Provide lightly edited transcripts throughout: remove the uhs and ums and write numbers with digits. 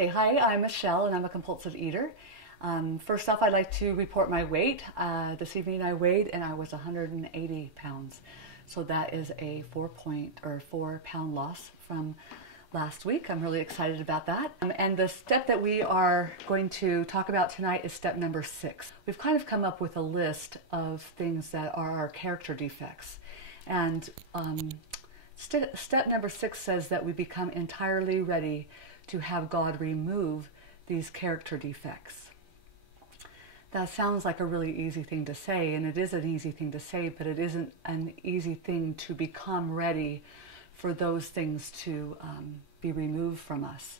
Okay, hi, I'm Michelle and I'm a compulsive eater. First off, I'd like to report my weight. This evening I weighed and I was 180 pounds. So that is a 4-pound loss from last week. I'm really excited about that. And the step that we are going to talk about tonight is step number 6. We've kind of come up with a list of things that are our character defects. And step number 6 says that we become entirely ready to have God remove these character defects. That sounds like a really easy thing to say, and it is an easy thing to say, but it isn't an easy thing to become ready for those things to be removed from us.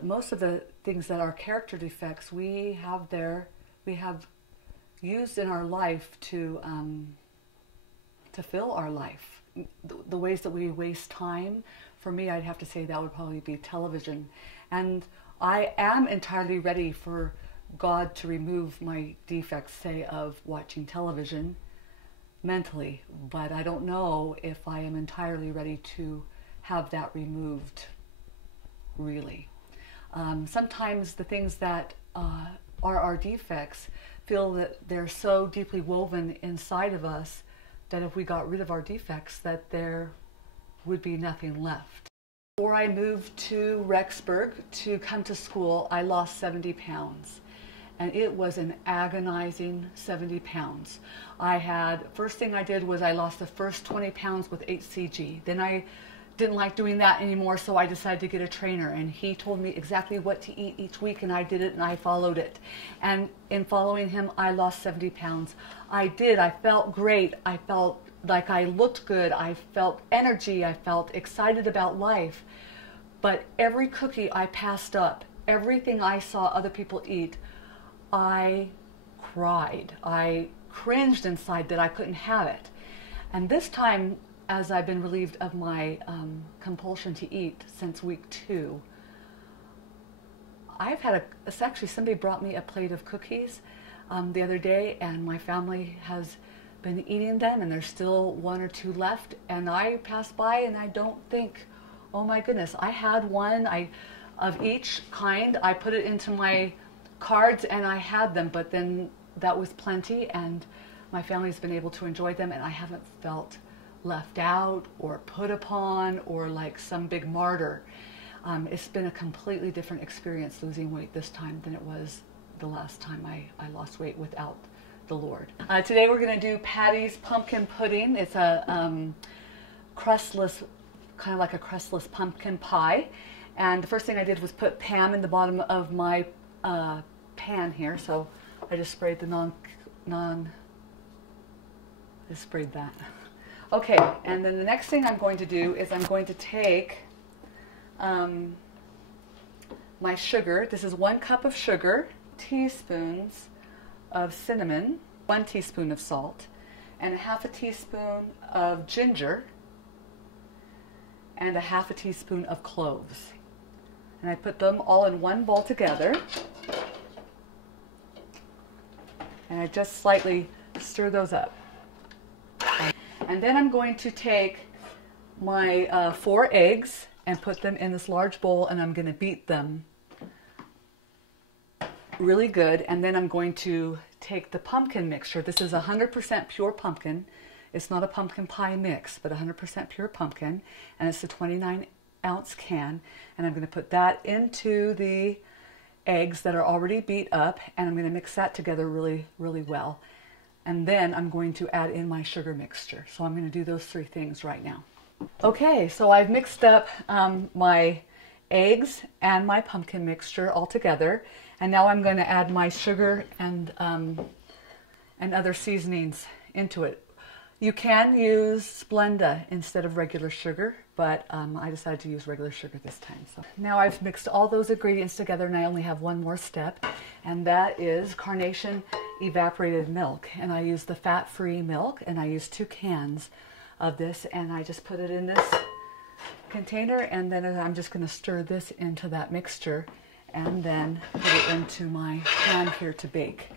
Most of the things that are character defects we have used in our life to fill our life. The ways that we waste time, for me, I'd have to say that would probably be television. And I am entirely ready for God to remove my defects, say, of watching television mentally, but I don't know if I am entirely ready to have that removed, really. Sometimes the things that are our defects feel that they're so deeply woven inside of us that if we got rid of our defects, that there would be nothing left. Before I moved to Rexburg to come to school, I lost 70 pounds. And it was an agonizing 70 pounds. First thing I did was I lost the first 20 pounds with HCG. Then I didn't like doing that anymore, so I decided to get a trainer, and he told me exactly what to eat each week, and I did it and I followed it. And in following him, I lost 70 pounds. I felt great. I felt like I looked good. I felt energy. I felt excited about life. But every cookie I passed up, everything I saw other people eat, I cried. I cringed inside that I couldn't have it. And this time, as I've been relieved of my compulsion to eat since week 2, it's actually somebody brought me a plate of cookies the other day, and my family has been eating them, and there's still 1 or 2 left, and I pass by and I don't think, oh my goodness, I had one of each kind. I put it into my cards and I had them, but then that was plenty, and my family's been able to enjoy them, and I haven't felt left out or put upon or like some big martyr. It's been a completely different experience losing weight this time than it was the last time I lost weight without the Lord. Today we're going to do Patty's pumpkin pudding. It's a crustless, kind of like a crustless pumpkin pie. And the first thing I did was put Pam in the bottom of my pan here. So I just sprayed the just sprayed that. Okay, and then the next thing I'm going to do is I'm going to take my sugar. This is 1 cup of sugar, teaspoons of cinnamon, 1 teaspoon of salt, and 1/2 teaspoon of ginger, and 1/2 teaspoon of cloves. And I put them all in one bowl together, and I just slightly stir those up. And then I'm going to take my 4 eggs and put them in this large bowl, and I'm going to beat them really good. And then I'm going to take the pumpkin mixture. This is 100% pure pumpkin. It's not a pumpkin pie mix, but 100% pure pumpkin, and it's a 29-ounce can. And I'm going to put that into the eggs that are already beat up, and I'm going to mix that together really, really well. And then I'm going to add in my sugar mixture. So I'm going to do those 3 things right now. Okay, so I've mixed up my eggs and my pumpkin mixture all together, and now I'm going to add my sugar and other seasonings into it. You can use Splenda instead of regular sugar, but I decided to use regular sugar this time. So now I've mixed all those ingredients together, and I only have one more step, and that is Carnation evaporated milk. And I use the fat-free milk, and I use 2 cans of this, and I just put it in this container, and then I'm just going to stir this into that mixture and then put it into my pan here to bake.